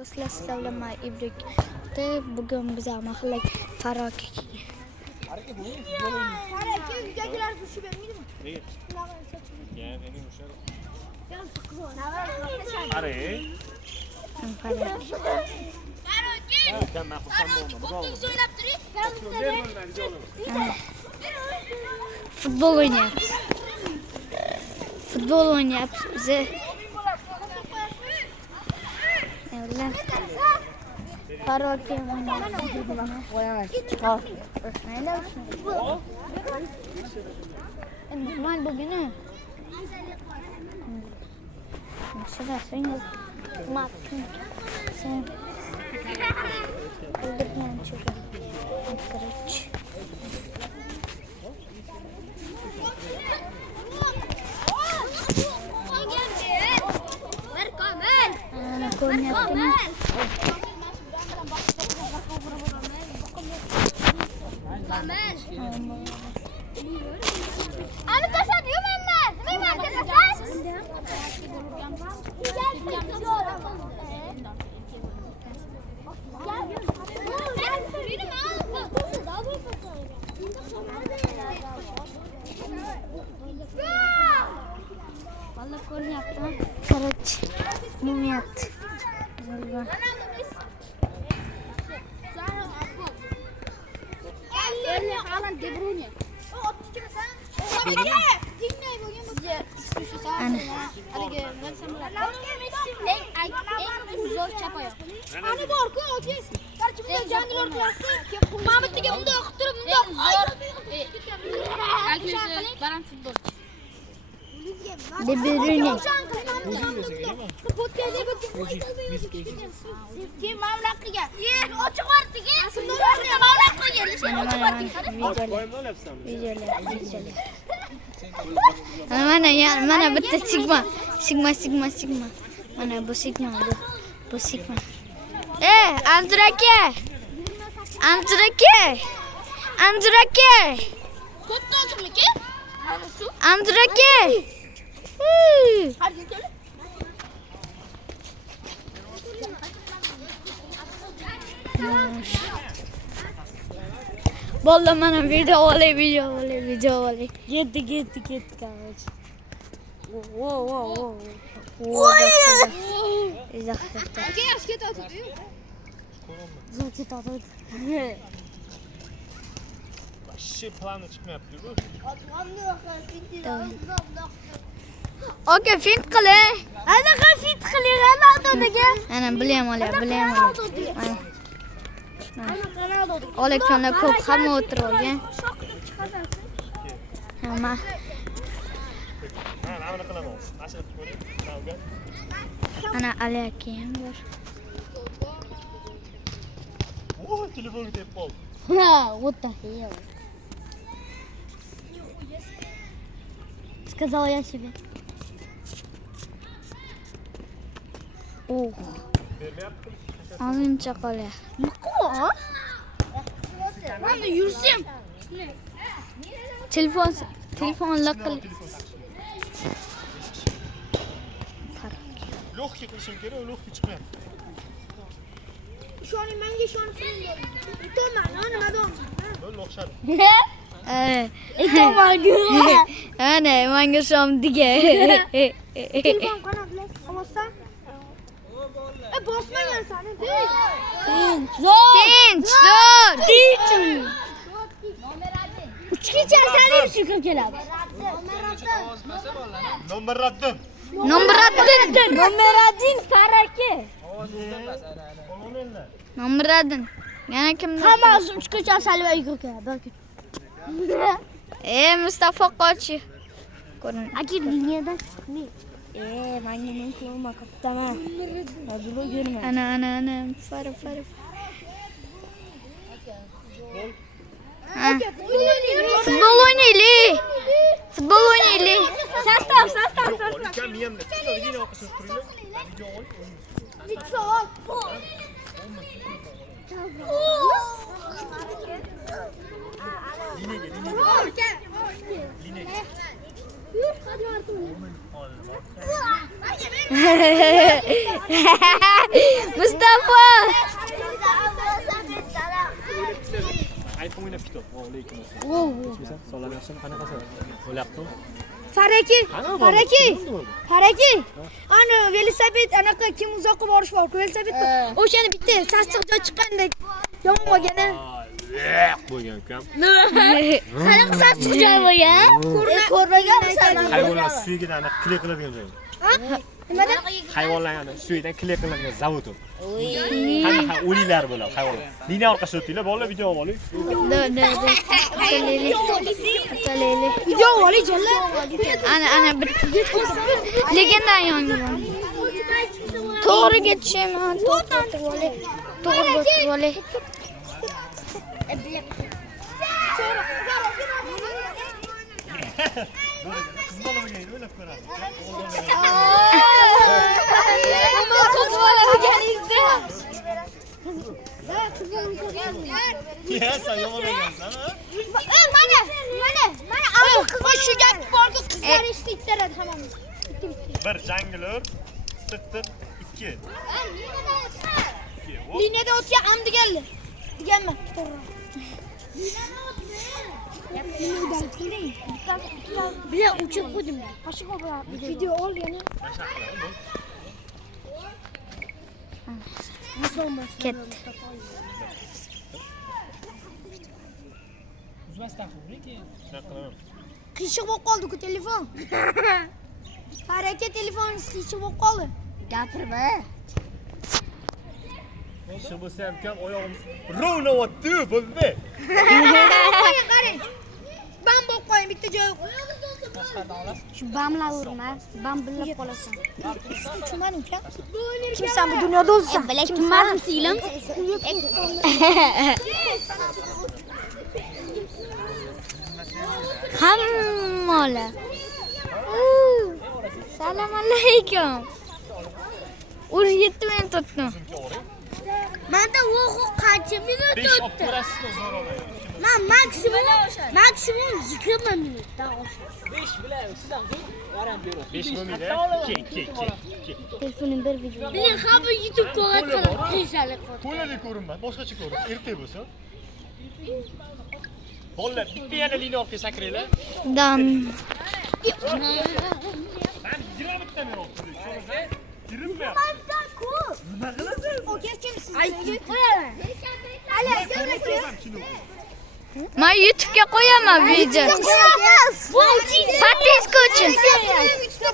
Do'stlar, sizlar bilan men Ibrik. Bugun biz mahalla Faroki. Hareket bu futbol oynuyor. Hareket güzelciler suçu benim mi? Değil. Ya benim uşak. Hareket. Sen ben kusam olma. Futbol oynayapmiz. Futbol oynayapmiz bize. Evet. Faroki normal bugünü. Mesela sen sen öldürmeyen çıkar. Kırıç. Ana konu yaptım. Abi taşa diyor Mehmet. Mehmet taşa. Vallahi konu yaptım. Kırıç. Mum yaptı. Ana borku otiz. Karşımda jangil ortası. Mahmut'ga bunda o'qittirib, bunda Arkadaşlar Baran futbol. De Bruyne. Kim mamlak qilgan? Ochiq ortiga. Mamlak qilgan. Mana bitta sigma. Mana bu sigma. Bu sigma. Anturake. Katta oldimiki? Anturake. Hadi gel. Vallahi mana video olay. Gitti kardeş. Wow. Aka yaxshi ketadi-yu. Zor ketadi. Şey planı çıkmayapti bu. Oka fint qiling. Anaqa fit qiling, Ronaldoga. Ana bilaman. Olakchonlar ko'p hamma o'tirib olgan. Hamma. Ha, nima qilamiz? Nasib ko'ring. Navga. Ana alaki ham bor. O, telefon tep qol. What the hell? Сказал я себе. Oh, Bermayapti. ozuncha qolyapti. Mana yursam. Telefon laqil. Lo'xki qilishim kerak, lo'xki chiqmayapti. Ishoning, menga ishonib turing. To'man, nima dom? Lo'l lo'xshadi. Ana menga shomdiga. Telefon qanotlar olsa. Bosmagan sani. Tinch, dur. Uchgacha asalim chiqib keladi. Nomeraddin. Nomer 1 Faroki. Nomradin. Yana kimdir? Hammasi uchgacha asalim yugurib keladi. Mustafa Qochi. Ko'rin. Akir dunyodan chiqmi. Menga men qilma qaptaman. Hozir yurma. Ana. Fara. Futbol oynaylik. Sastav. Kam yemda. Yine o'qishni turinglar. Video ol. Bitsoq. Mustafa Alaykum assalom. Yaxshimisan? Sog'lom yaxshimi? Qanaqasan? Bo'lyapti? Faraki. Ana velosiped anaqa kim uzoqqa borish bor, velosiped. O'shani bitta sassiq joy chiqqandek yomon bo'lgani. Bo'lgan ukam. Qanaqa sassiq joy bo'lgan? Ko'rmaganmisan? Hayvonlar suyiga aniq kley qiladigan joy. Nimada? Hayvonlarni suyidan kley qilingan zavod u. Qanaqa o'liklar bo'ladi hayvonlar. Liniya orqasida o'tinglar, bolalar video olib oling. Ataleli. Video oling jalla. Ana bir legendani yonga. To'g'ri ketishim, to'g'ri. Qiz bola bo'lgan o'ylab ko'radi. Ya sen yomon ekansan, ha? Mana shu gap borku qizlar istaydi hamon. Bir janglar, tiq 2. Liniyada o'tgan am deganlar. Deganman. Bilan uchib qo'ydim. Video ol yana. Ketdi. Qiyshiq bo'lib qoldi-ku telefon. Faraka telefoningiz qiyshiq bo'lib qoldi. Gapirma. Shu bo'lsa ham kam oyog'im rovnayapti, bo'ldi. Qarang. Bam bo'lib qo'ying bitta joy. Shu bamlar urma, bam bilib qolasan. Tushunmadim uka. Kimsan bu dunyoda o'zsan? Kimmadim singlim? Hammalar. Salom alaykum. Urush 7 minut o'tdi. Menda o'g'u qancha minut 5 olib o'tdi? ko'rasizmi zo'ravay? Men maksimum 20 minutdan oshdi. 5 bo'lmaydi. Ke. Telefonim bir video. Men ham YouTube ko'rib qiysalik qildim. To'lada ko'rinmadi, boshqacha ko'rin. Erta bo'lsa. Bolalar, bitta yana liniya orqaga sakraylar. Dan. Ben giramıktan yok. Girinme. Nima qilasan? Men YouTube'ga qo'yaman video. Подписка uchun.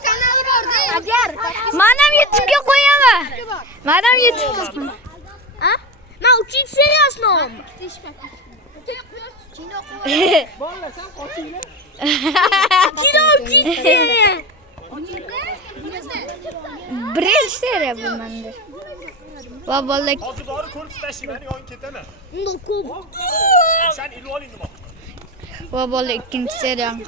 kanali bor-da. Agar Men ham YouTube'ga qo'yaman. Men ham YouTube. Ha? Men uchinchi seriyasini olaman. Kino uchinchi seriya. Birinchi seriya bu menda. Va bolalar Hozir bori ko'rib tashlayman, yon ketaman. Unda ko'p. Sen ilib oling nima? va bolalar ikkinchi seriyani